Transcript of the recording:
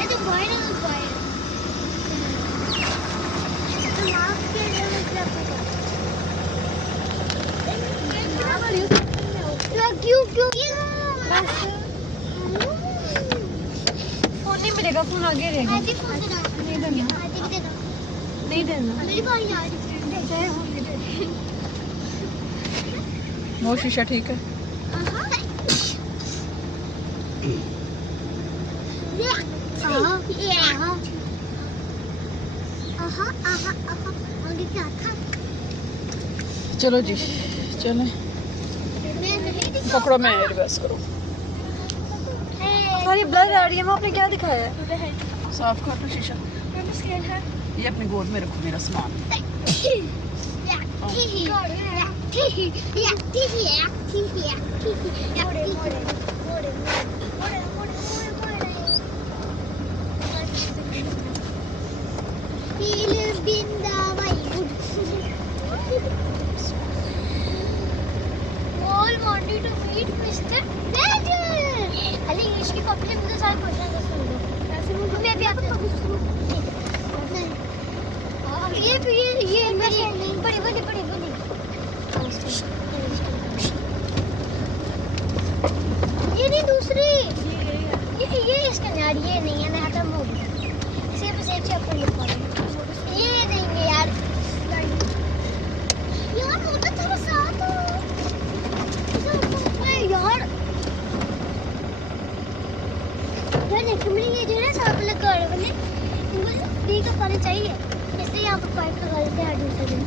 ये तो बॉय ना बॉय तो माफ के लिए मतलब क्यों क्यों बस फोन नहीं मिलेगा, फोन आगे रहेगा। नहीं देना, नहीं देना। मेरी बारी आ रही है। वो शीशा ठीक है। चलो जी चलो पकड़ो, मैं रिवर्स करूँ। हमारी ब्लर आ रही है, वो आपने क्या दिखाया है? साफ कर लो शीशा। ये अपनी गोद में रखो मेरा सामान। All wanted to meet Mr. Legend. Ali English की कॉपी से मुझे सारे क्वेश्चन का सुन लो। ऐसे मुझे मैं भी आपको कुछ ये मेरी बड़ी ये नहीं दूसरी ये इसका यार ये नहीं है, मैं खत्म हो गया। सिर्फ एक चैप्टर लिख पा रही हूँ। ये नहीं है यार वो तो तेरे साथ हो यार कमरे ये जो है ना साथ लगा रहे वाले इनको फ्री का पानी चाहिए, इसलिए यहाँ पर पाइप लगा देते हैं हर दूसरे दिन।